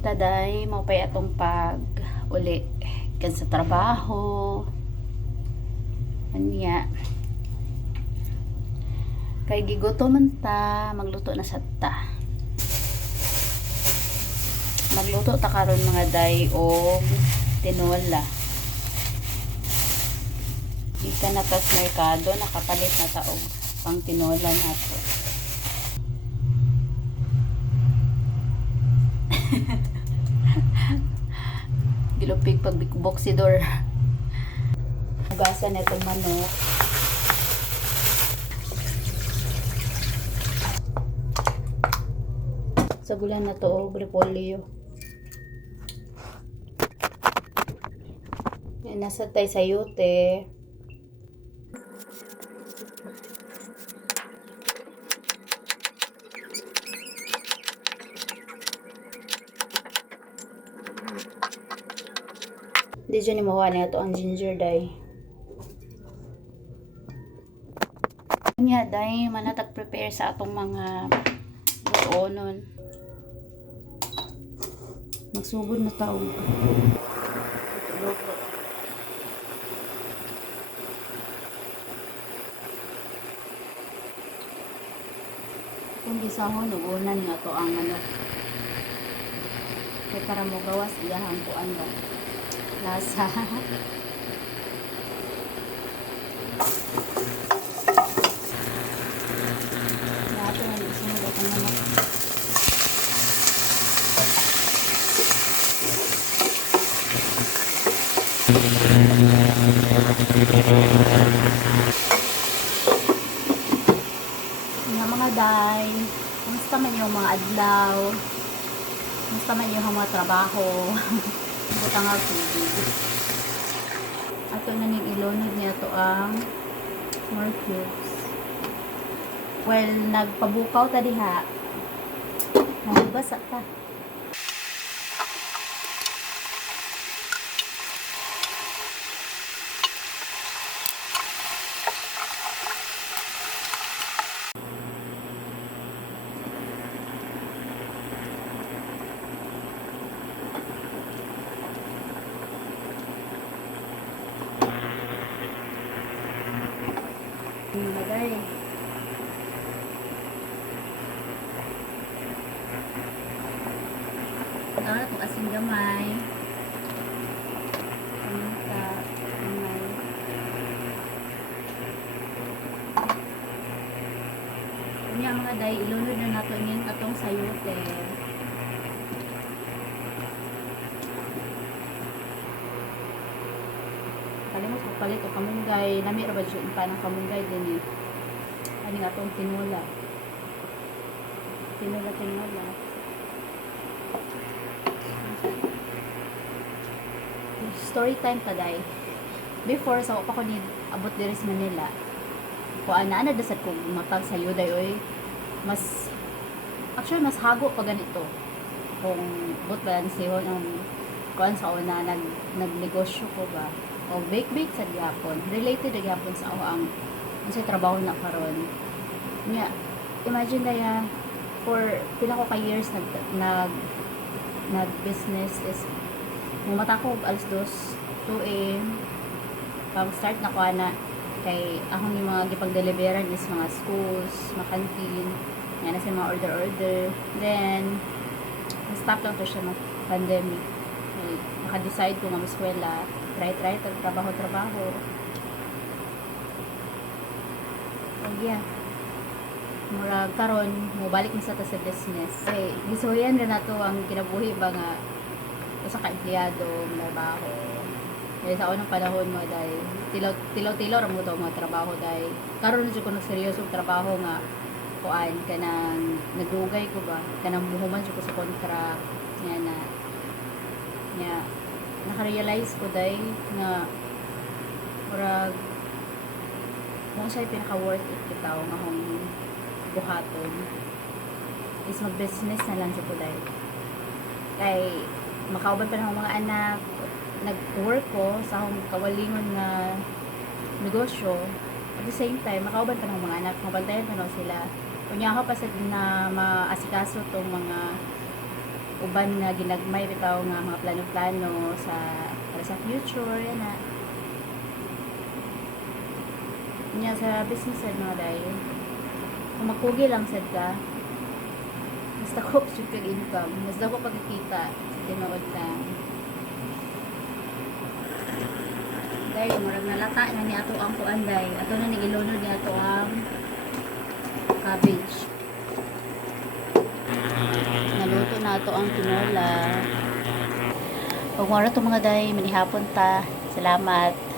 Kita day mapay atong pag uli kan sa trabaho. Anya. Kay gigoto man ta, magluto na sad ta. Magluto ta karon mga day og tinola. Ika na tas merkado, nakapalit na ta og pang tinola nato. Gilupig pag boksidor. Hugasan na itong manok. Sagulan na to og repolyo. Yan, nasa tay sayote. Di dyan ni mawa na ito ang ginger day. Kanya day, manatag prepare sa atong mga buonon. Magsugod na tao. Kung gisahon, ugunan nga to ang manok. Kaya para mo gawas, iyahang kuan ba. Lasa. Lato na isunod ako naman. Mga day, kumusta man yung mga adlaw? Kumusta man yung mga trabaho? Butang nga tubig. Ato na ning ilunod niya to ang more cubes. Well, nagpabukaw ta diha. Nagbasa ta. Lagay. Ano kung asin gamay. Paminta gamay. Kunya mga day, ilunod na nato yung atong sayote. Kalimot ko palit o kamunggay. Nami ra ba dyan pa ng kamunggay din eh. Ano nga itong tinola. Tinola. Story time taday. Before, sa pa ko ni abot diri sa Manila. Kung ana dasad ko matag sa yuday oy. Actually, mas hago pa ganito. Kung but ba sihon ang kuan sa una nagnegosyo ko ba. O bake sa gyapon, related na gyapon sa ako ang sa trabaho na karon. Nya, imagine daya for pila ko ka years nag business is mumata ko alas 2 AM pag start na ko ana kay akong yung mga gipag-deliveran is mga schools, mga canteen, yan na sa mga order. Then stop lang to siya ng pandemic. Naka-decide ko nga maskwela, try trabaho. Yeah. Murag karon mo balik na sa ta sa business. Kay gisuyan ra nato ang kinabuhi ba nga sa ka-empleyado, trabaho. Kaya sa unang panahon mo dai tilaw ra mo to mga trabaho dai. Karon na jud ko seryoso trabaho nga kuan kanang nagdugay ko ba kanang muhuman jud ko sa contract nya naka-realize ko dai nga murag kung sa'y pinaka-worth it bitaw nga akong buhaton is mag-business na lang siya po dahil kay makauban pa ng mga anak nag-work ko sa akong kawalingon na negosyo at the same time makauban pa ng mga anak mabantayan pa sila kunya ako pa sa na maasikaso tong mga uban nga ginagmay bitaw nga mga plano-plano sa para sa future yan na. Nya sa business sad mga day. Kung magpugi lang sad ka, basta ko sud kag income, mas daw ko pagkikita sa tinuod lang. Day, murag nalata na ni ato ang kuan day. Ato na ni ilunod ni ato ang cabbage. Naluto na ato ang tinola. Pag mara to mga day, manihapon ta. Salamat.